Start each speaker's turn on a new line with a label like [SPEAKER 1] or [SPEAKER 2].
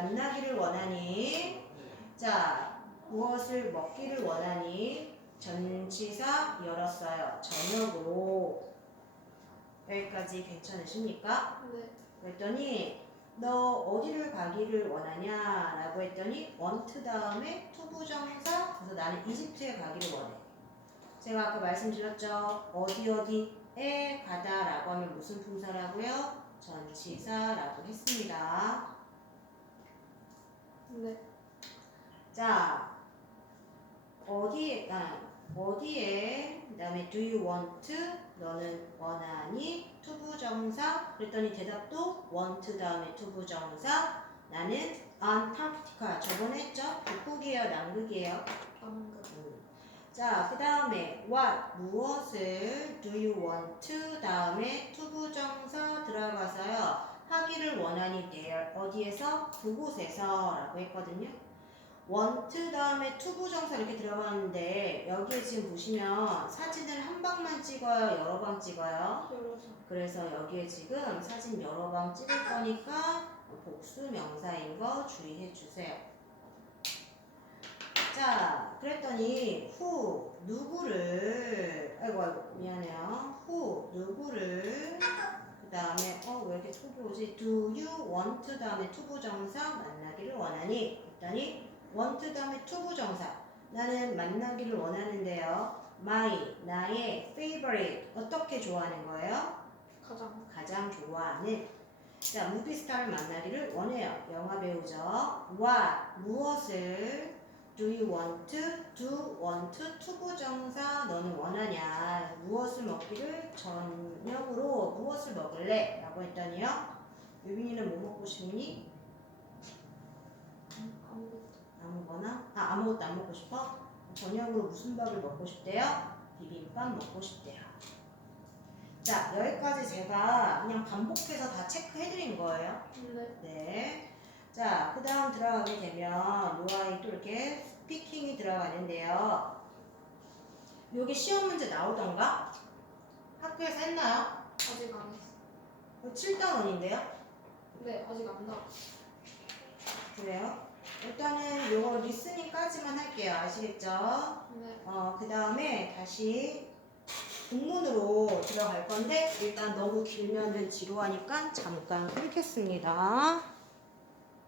[SPEAKER 1] 만나기를 원하니 자 무엇을 먹기를 원하니 전치사 열었어요. 저녁으로 여기까지 괜찮으십니까?
[SPEAKER 2] 네.
[SPEAKER 1] 그랬더니 너 어디를 가기를 원하냐 라고 했더니 want 다음에 투부정사 그래서 나는 이집트에 가기를 원해 제가 아까 말씀드렸죠 어디 어디에 가다 라고 하면 무슨 품사라고요? 전치사라고 했습니다
[SPEAKER 2] 네.
[SPEAKER 1] 자 어디에 아, 어디에 그 다음에 do you want? 너는 원하니? 투부정사. 그랬더니 대답도 want 다음에 투부정사. 나는 안타르티카 저번에 했죠? 북극이에요? 남극이에요?
[SPEAKER 2] 방금.
[SPEAKER 1] 음. 자, 그 다음에 what? 무엇을 do you want? 다음에 투부정사 들어가서요 하기를 원하니 there 어디에서 그곳에서라고 했거든요. want 다음에 투부정사 이렇게 들어가는데 여기에 지금 보시면 사진을 한 방만 찍어요, 여러 방 찍어요. 그래서 여기에 지금 사진 여러 방 찍을 거니까 복수 명사인 거 주의해 주세요. 자, 그랬더니 who 누구를 아이고 아이고 미안해요. who 누구를 그 다음에 어 왜 이렇게 오지? do you want 다음에 투부정사 만나기를 원하니? 그랬더니 want 다음에 투부정사 나는 만나기를 원하는데요. my 나의 favorite 어떻게 좋아하는 거예요?
[SPEAKER 2] 가장.
[SPEAKER 1] 가장 좋아하는 자 무비스타를 만나기를 원해요. 영화 배우죠. what 무엇을 do you want do want 투부정사 너는 원하냐 무엇을 먹기를 저녁으로 무엇을 먹을래? 라고 했더니요. 유빈이는 뭐 먹고 싶니? 아무거나 아 아무것도 안 먹고 싶어? 저녁으로 무슨 밥을 먹고 싶대요? 비빔밥 먹고 싶대요. 자 여기까지 제가 그냥 반복해서 다 체크해드린 거예요.
[SPEAKER 2] 네.
[SPEAKER 1] 네. 들어가게 되면 요 아이 또 이렇게 스피킹이 들어가는데요. 여기 시험 문제 나오던가? 학교에서 했나요?
[SPEAKER 2] 아직 안 했어.
[SPEAKER 1] 7단원인데요?
[SPEAKER 2] 네. 아직 안 나왔어.
[SPEAKER 1] 그래요? 일단은 요거 리스닝까지만 할게요. 아시겠죠?
[SPEAKER 2] 네.
[SPEAKER 1] 어, 그 다음에 다시 본문으로 들어갈 건데 일단 너무 길면은 지루하니까 잠깐 끊겠습니다.